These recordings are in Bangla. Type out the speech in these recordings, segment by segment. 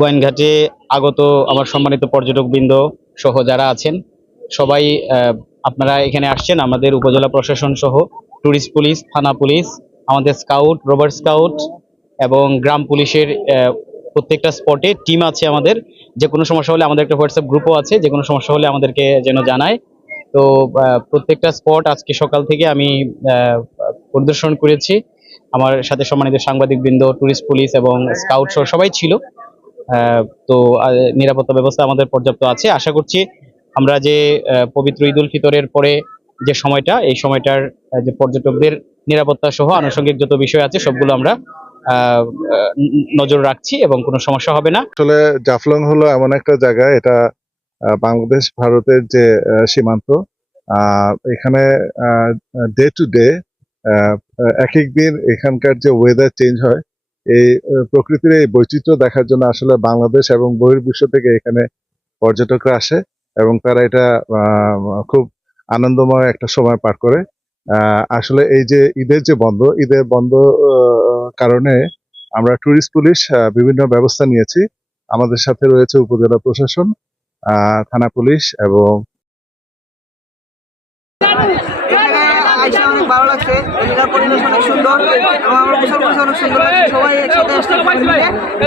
গোয়েনঘাটে আগত আমার সম্মানিত পর্যটকবৃন্দ সহ যারা আছেন সবাই, আপনারা এখানে আসছেন। আমাদের উপজেলা প্রশাসন সহ ট্যুরিস্ট পুলিশ, থানা পুলিশ, আমাদের স্কাউট, রোভার স্কাউট এবং গ্রাম পুলিশের প্রত্যেকটা স্পটে টিম আছে আমাদের। যে কোনো সমস্যা হলে আমাদের একটা হোয়াটসঅ্যাপ গ্রুপও আছে, যে কোনো সমস্যা হলে আমাদেরকে যেন জানায়। তো প্রত্যেকটা স্পট আজকে সকাল থেকে আমি পরিদর্শন করেছি। আমার সাথে সম্মানিত সাংবাদিকবৃন্দ, ট্যুরিস্ট পুলিশ এবং স্কাউট সহ সবাই ছিল। তো নিরাপত্তা ব্যবস্থা আমাদের পর্যাপ্ত আছে। আশা করছি আমরা যে পবিত্র ঈদ উল ফিতরের পরে যে সময়টা, এই সময়টার যে পর্যটকদের নিরাপত্তা সহ আনুষঙ্গিক যত বিষয় আছে সবগুলো আমরা নজর রাখছি এবং কোনো সমস্যা হবে না। আসলে জাফলং হলো এমন একটা জায়গা, এটা বাংলাদেশ ভারতের যে সীমান্ত, এখানে ডে টু ডে এক এক দিন এখানকার যে ওয়েদার চেঞ্জ হয়, এই প্রকৃতির এই বৈচিত্র্য দেখার জন্য আসলে বাংলাদেশ এবং বহির্বিশ্ব থেকে এখানে পর্যটকরা আসে এবং তারা এটা খুব আনন্দময় একটা সময় পার করে। আসলে এই যে ঈদের বন্ধ কারণে আমরা ট্যুরিস্ট পুলিশ বিভিন্ন ব্যবস্থা নিয়েছি। আমাদের সাথে রয়েছে উপজেলা প্রশাসন, থানা পুলিশ এবং অনেক ভালো লাগছে। এলাকার পরিবেশ অনেক সুন্দর এবং আমরা গোসল করছি, অনেক সুন্দর লাগছে। সবাই একসাথে আসতে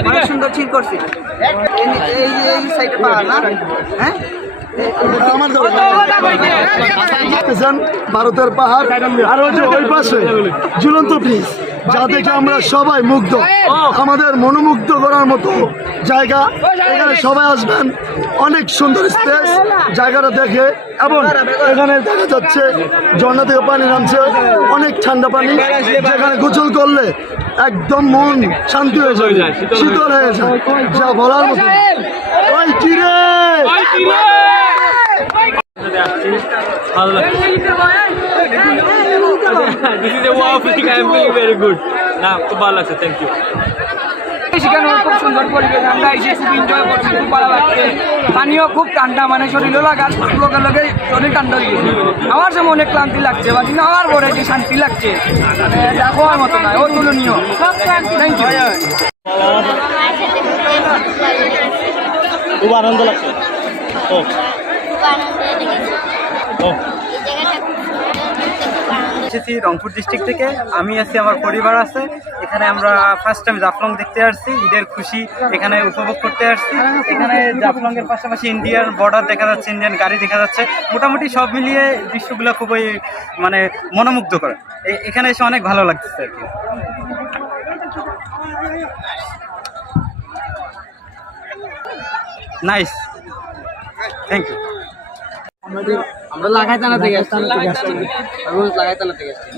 অনেক সুন্দর চিল করছি। এই সাইডে পাহাড় না, হ্যাঁ ভারতের পাহাড় আর ওই পাশে ঝুলন্ত ব্রিজ, যা দেখে আমরা সবাই মুগ্ধ। আমাদের মনোমুগ্ধ করার মতো জায়গা, এখানে সবাই আসবেন। অনেক সুন্দর স্পেস জায়গাটা দেখে, এবং এখানে দেখা যাচ্ছে ঝর্ণা থেকে পানি নামছে, অনেক ঠান্ডা পানি, যেখানে গোসল করলে একদম মন শান্তি হয়ে যায়, শীতল হয়ে যায়, যা বলার মতো। ওই কিরে ভালো লাগছে। This is a wow feeling. I am feeling very good. না, খুব ভালো লাগছে। Thank you. সেখানে খুব সুন্দর পরিবেশ, আমরা এসে খুব এনজয় করছি, খুব ভালো লাগছে। পানিও খুব ঠান্ডা, মানে শরীরও লাগার লগে শরীর ঠান্ডা হয়ে গেছে। আমার যেমন অনেক ক্লান্তি লাগছে, বা আমার পরে যে শান্তি লাগছে দেখার মতো নয়, ও তুলনীয়। Thank you. খুব আনন্দ লাগছে। এসেছি রংপুর ডিস্ট্রিক্ট থেকে, আমি আছি, আমার পরিবার আছে এখানে। আমরা ফার্স্ট টাইম জাফলং দেখতে আসছি, ঈদের খুশি এখানে উপভোগ করতে আসছি। এখানে জাফলং এর পাশাপাশি ইন্ডিয়ার বর্ডার দেখা যাচ্ছে, ইন্ডিয়ান গাড়ি দেখা যাচ্ছে। মোটামুটি সব মিলিয়ে দৃশ্যগুলো খুবই মানে মনোমুগ্ধ করে। এখানে এসে অনেক ভালো লাগছে আর কি। Nice, thank you. আমরা লাগাইতানা থেকে আসছি, লাগাইতানা থেকে আসছি।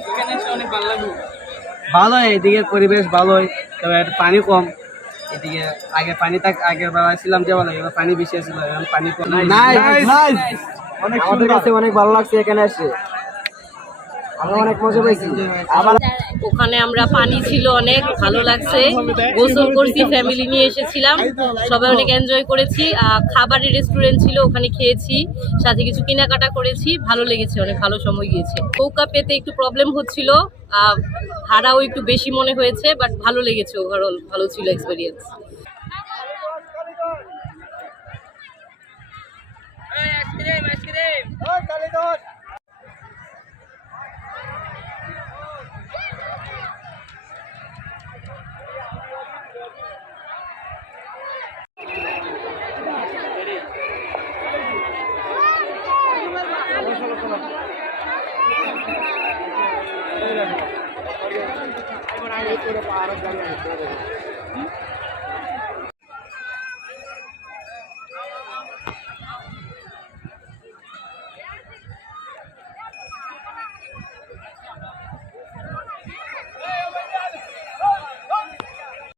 ভালোই, এদিকে পরিবেশ ভালোই, তবে পানি কম এদিকে। আগে পানি আগের বেলা ছিলাম যে বলে, এবার পানি বেশি ছিল, এখন পানি কম। আমাদের কাছে অনেক ভালো লাগছে এখানে এসে, আমরা অনেক মজা পাইছি। ওখানে আমরা পানি ছিল, অনেক ভালো লাগছে, গোসল করছি, ফ্যামিলি নিয়ে এসেছিলাম, সবাই অনেক এনজয় করেছি। খাবারের রেস্টুরেন্ট ছিল, ওখানে খেয়েছি, সাথে কিছু কেনাকাটা করেছি, ভালো লেগেছে, অনেক ভালো সময় গিয়েছে। নৌকা পেতে একটু প্রবলেম হচ্ছিল, ভাড়াও একটু বেশি মনে হয়েছে, বাট ভালো লেগেছে, ওভারঅল ভালো ছিল এক্সপিরিয়েন্স। পাহাড়